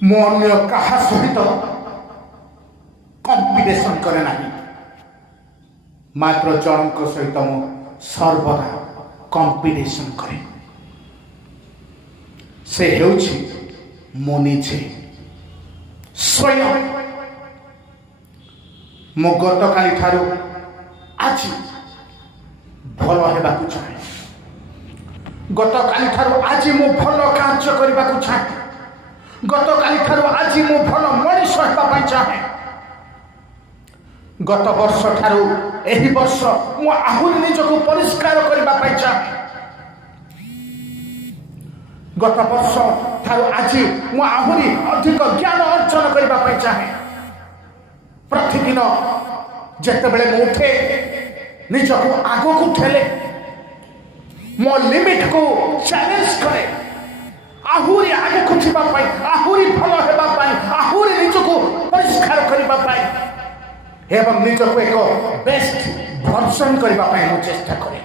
मु अन्य कहा सहित कंपीटिशन करे ना, मात्र जनक सहित मु सर्वदा कंपीटिशन करे। से हेउछि मु निजे स्वयं। मु गतकाली ठारू आज भल हेबाकु चाहे, गतकाली ठारू आज मु भल कार्य करबाकु चाहे, गतकाली ठारू आज मु भल मनीष हेबा पई चाहे। गत वर्ष ठारू एही वर्ष मु आहुरी निजको परिष्कार करबा पई चाहे। गत वर्ष ठारू आज मु आहुरी अधिक ज्ञान अर्जन करबा पई चाहे। प्रतिदिन जेतेबेले मु उठे निजको आगो को ठेले, मो लिमिट को चैलेंज करे, आहुरी आगे को छिबा पाई, आहुरी भल हेबा पाई, आहुरी निजको परिष्कार करबा पाई एवं निजको एक बेस्ट वर्जन करबा पाई मु चेष्टा करे।